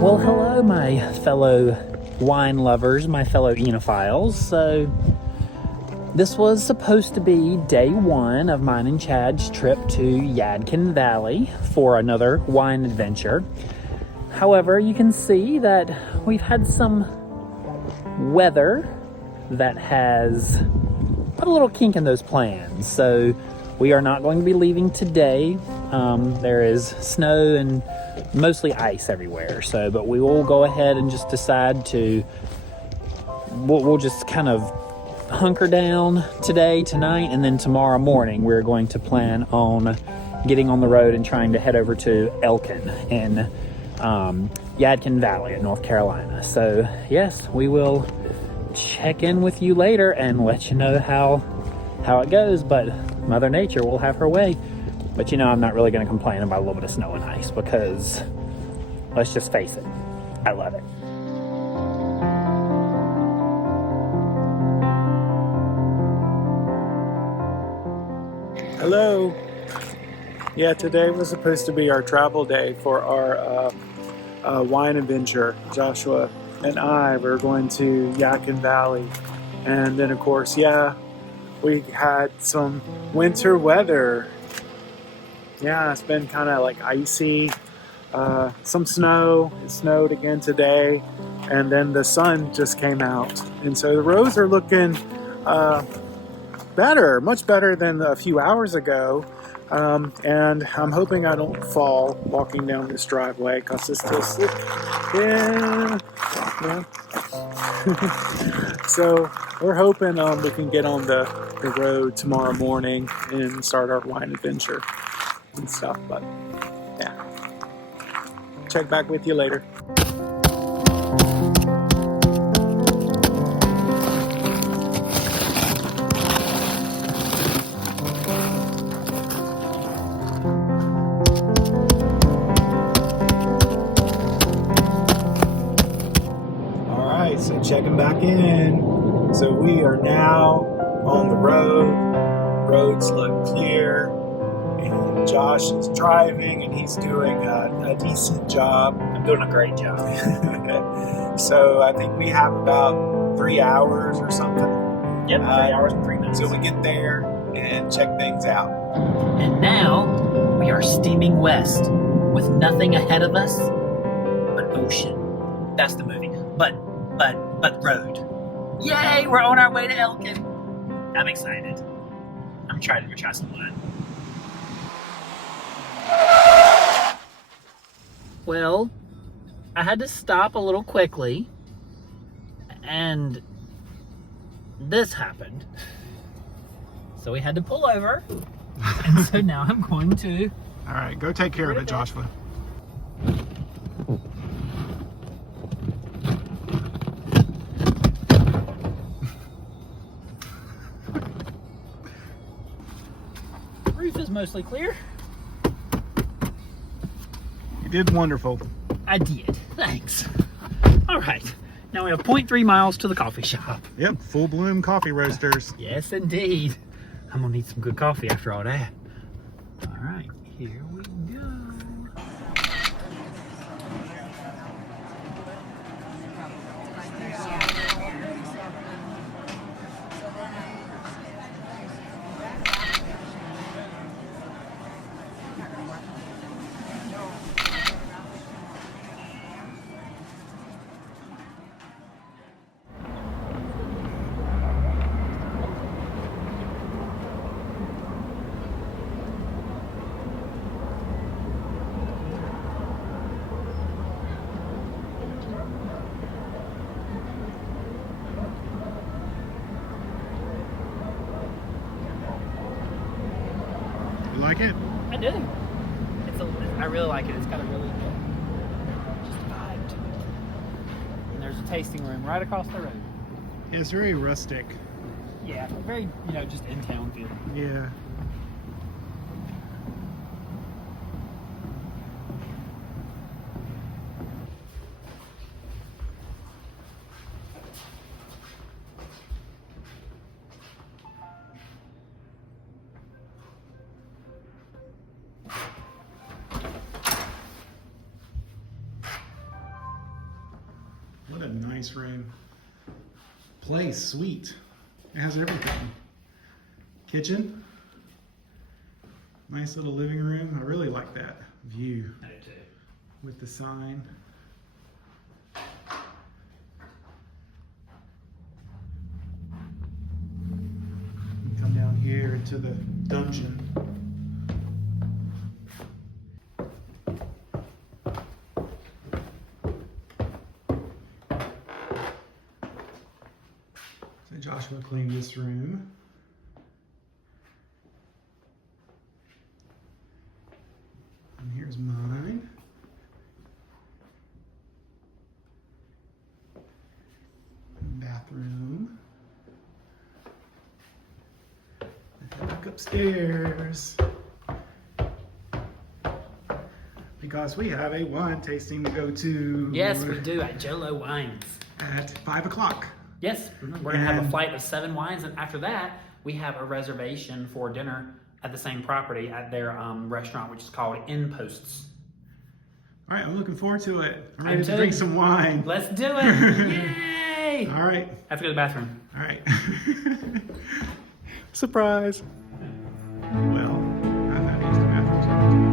Well, hello, my fellow wine lovers, my fellow enophiles. So, this was supposed to be day one of mine and Chad's trip to Yadkin Valley for another wine adventure. However, you can see that we've had some weather that has put a little kink in those plans. So, we are not going to be leaving today. There is snow and mostly ice everywhere. So, but we will go ahead and just decide to, we'll just kind of hunker down today, tonight, and then tomorrow morning we're going to plan on getting on the road and trying to head over to Elkin in Yadkin Valley in North Carolina. So, yes, we will check in with you later and let you know how it goes, but Mother Nature will have her way. But I'm not really going to complain about a little bit of snow and ice because, let's just face it, I love it. Hello. Yeah, today was supposed to be our travel day for our wine adventure. Joshua and I were going to Yadkin Valley. And then, of course, we had some winter weather. Yeah, it's been kind of like icy, some snow. It snowed again today, and then the sun just came out. And so the roads are looking better, much better than a few hours ago. And I'm hoping I don't fall walking down this driveway because it's just, yeah. So we're hoping we can get on the road tomorrow morning and start our wine adventure and stuff, but yeah, check back with you later. All right, so checking back in. So we are now on the road. Roads look clear. And Josh is driving, and he's doing a decent job. I'm doing a great job. So I think we have about 3 hours or something. Yep, 3 hours and 3 minutes. So we get there and check things out. And now we are steaming west with nothing ahead of us but ocean. That's the movie. But road. Yay! We're on our way to Elkin. I'm excited. I'm trying to try some wine. Well, I had to stop a little quickly, and this happened. So we had to pull over, and so now I'm going to... All right, go take care of it, Joshua. The roof is mostly clear. You did wonderful. I did. Thanks. All right. Now we have 0.3 miles to the coffee shop. Yep, full bloom coffee roasters. Yes, indeed. I'm going to need some good coffee after all that. All right. Here we go. You like it? I do. I really like it. It's got a really good just vibe to it. And there's a tasting room right across the road. Yeah, it's very rustic. Yeah, very, just in town feel. Yeah. a nice room. Place, sweet. It has everything. Kitchen. Nice little living room. I really like that view. I do too. With the sign. Come down here into the dungeon. So Joshua cleaned this room. And here's mine. Bathroom. And back upstairs. Because we have a wine tasting to go to. Yes, we do at Jolo Wines. At 5 o'clock. Yes, we're gonna have a flight of 7 wines, and after that, we have a reservation for dinner at the same property at their restaurant, which is called In Posts. All right, I'm looking forward to it. I'm I ready to too. drink some wine. Let's do it! Yay! All right. I have to go to the bathroom. All right. Surprise. Well, I've had to use the bathroom several times.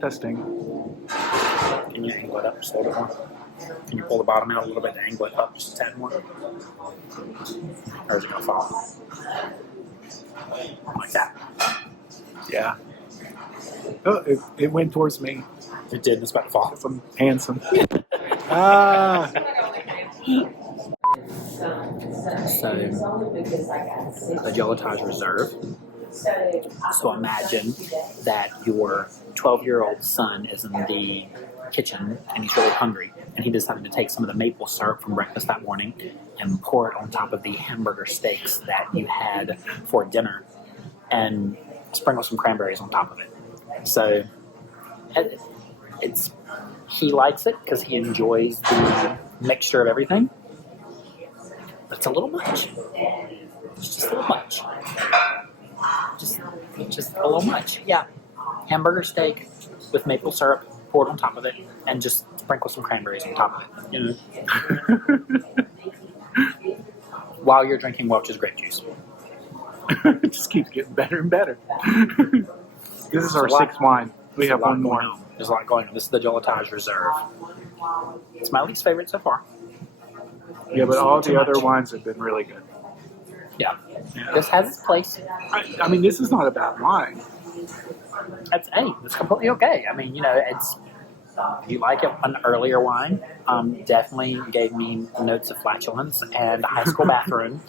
Testing. Can you angle it up just a little bit more? Can you pull the bottom out a little bit to angle it up just a tad more? Or is it gonna fall? Like that. Yeah. Oh, it went towards me. It did, it's about to fall. I'm handsome. Ah. So, the Gelatage Reserve. So imagine that your 12-year-old son is in the kitchen and he's really hungry, and he decided to take some of the maple syrup from breakfast that morning and pour it on top of the hamburger steaks that you had for dinner and sprinkle some cranberries on top of it. So he likes it because he enjoys the mixture of everything, but it's a little much. It's just a little much. Just a little much. Yeah. Hamburger steak with maple syrup poured on top of it, and just sprinkle some cranberries on top of it. You know? While you're drinking Welch's grape juice. It just keeps getting better and better. This is our sixth wine. We have one more. There's a lot going on. This is the Gelatage Reserve. It's my least favorite so far. Yeah, but all the other wines have been really good. Yeah. This has its place. I mean, this is not a bad wine. It's completely okay. I mean, you know, it's you like it, an earlier wine. Definitely gave me notes of flatulence and a high school bathroom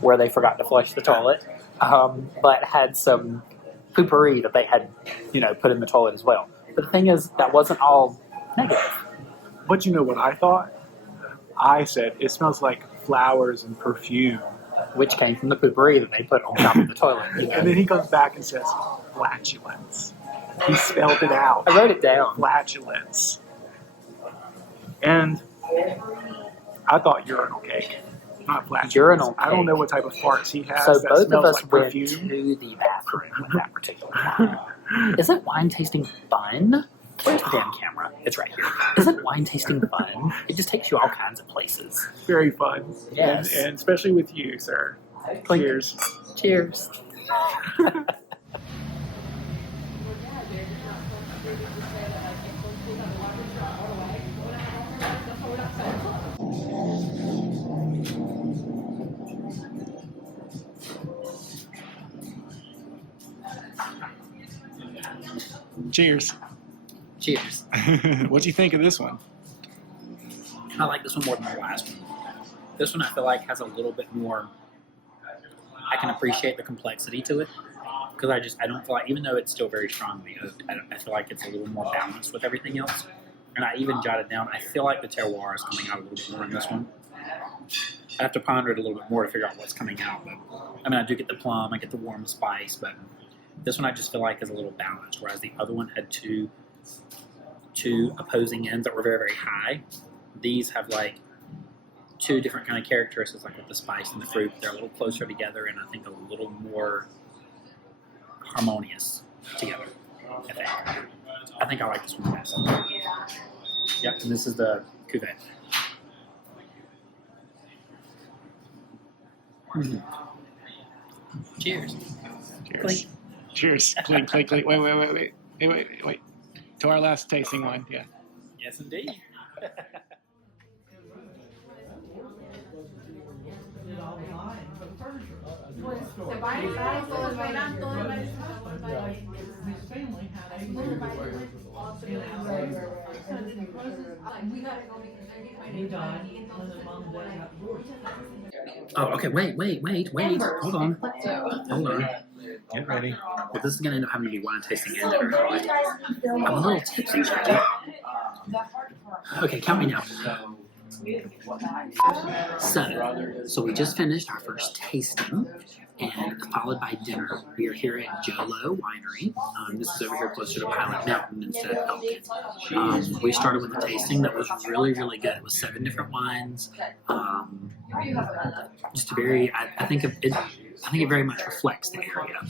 where they forgot to flush the toilet, but had some poopery that they had, you know, put in the toilet as well. But the thing is, that wasn't all negative. But you know what I thought? I said it smells like flowers and perfume. Which came from the poopery that they put on top of the toilet. You know? And then he comes back and says, flatulence. He spelled it out. I wrote it down. Flatulence. And I thought urinal cake, not flatulence. Urinal cake. I don't know what type of farts he has. So that both of smells us like went perfume. to the bathroom with that particular wine. Isn't wine tasting fun? Where's the damn camera? It's right here. Isn't wine tasting fun? It just takes you all kinds of places. Very fun. Yes. And especially with you, sir. Clink. Cheers. Cheers. Cheers. Cheers. What'd you think of this one? I like this one more than the last one. This one I feel like has a little bit more. I can appreciate the complexity to it because I don't feel like, even though it's still very strongly oaked, I feel like it's a little more balanced with everything else. And I even jotted down, I feel like the terroir is coming out a little bit more in this one. I have to ponder it a little bit more to figure out what's coming out. But I mean, I do get the plum, I get the warm spice, but this one I just feel like is a little balanced, whereas the other one had two opposing ends that were very, very high. These have like two different kind of characteristics, like with the spice and the fruit. They're a little closer together and I think a little more harmonious together. I think I like this one best. Yep, and this is the cuvee. Mm-hmm. Cheers. Cheers. Clink. Cheers. Clink, clink, clink. Wait. To our last tasting one, yeah. Yes, indeed. Oh, okay, wait. Hold on. Get ready. Well, this is going to end up having to be wine tasting and dinner. I'm a little tipsy, Jackie. Okay, count me now. So we just finished our first tasting, and followed by dinner. We are here at Jolo Winery. This is over here closer to Pilot Mountain instead of Yadkin. We started with a tasting that was really, really good. It was 7 different wines. Just a very, I think it very much reflects the area.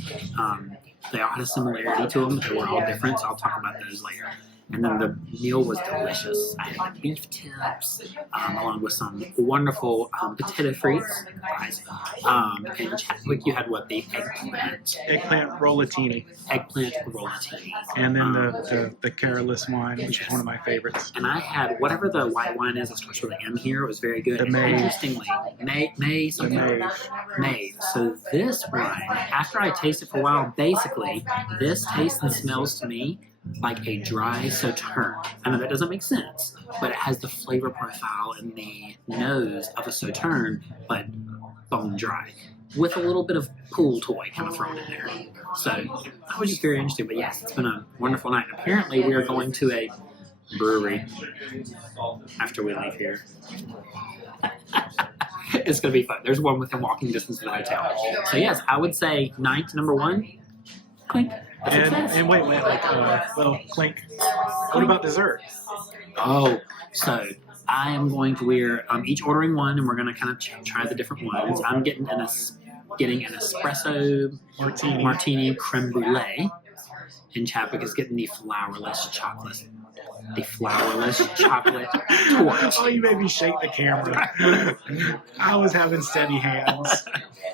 They all had a similarity to them, but they were all different, so I'll talk about those later. And then the meal was delicious. I had the beef tips, along with some wonderful potato frites, fries. And Chadwick, you had what? The eggplant. Eggplant rollatini. Eggplant rollatini. And then the Carolus wine, which is one of my favorites. And I had whatever the white wine is that starts with an M here. It was very good. The May. Interestingly, May something. May. So this wine, after I tasted it for a while, basically, this tastes and smells to me like a dry sauterne. I know that doesn't make sense, but it has the flavor profile and the nose of a sauterne, but bone dry, with a little bit of pool toy kind of thrown in there. So that was just very interesting. But yes, it's been a wonderful night. Apparently, we are going to a brewery after we leave here. It's going to be fun. There's one within walking distance of the hotel. So yes, I would say night number 1. Clink. And wait, little clink. What about dessert? Oh, so we're each ordering one, and we're going to kind of try the different ones. I'm getting an espresso martini creme brulee, and Chadwick is getting the flourless chocolate torch. Oh, you made me shake the camera. I was having steady hands.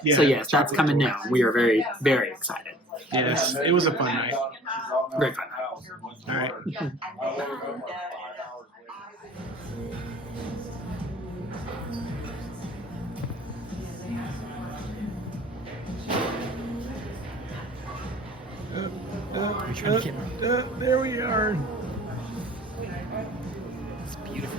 Yeah, so yes, that's coming now. We are very, very excited. Yes, it was a fun night. Great fun. All right. There we are. It's beautiful.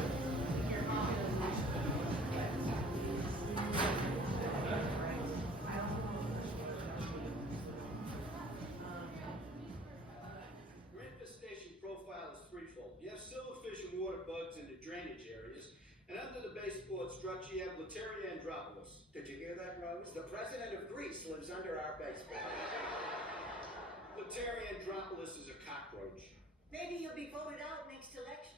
Structure, you have Lateria andropolis. Did you hear that, Rose? The president of Greece lives under our baseball. Lateria andropolis is a cockroach. Maybe you'll be voted out next election.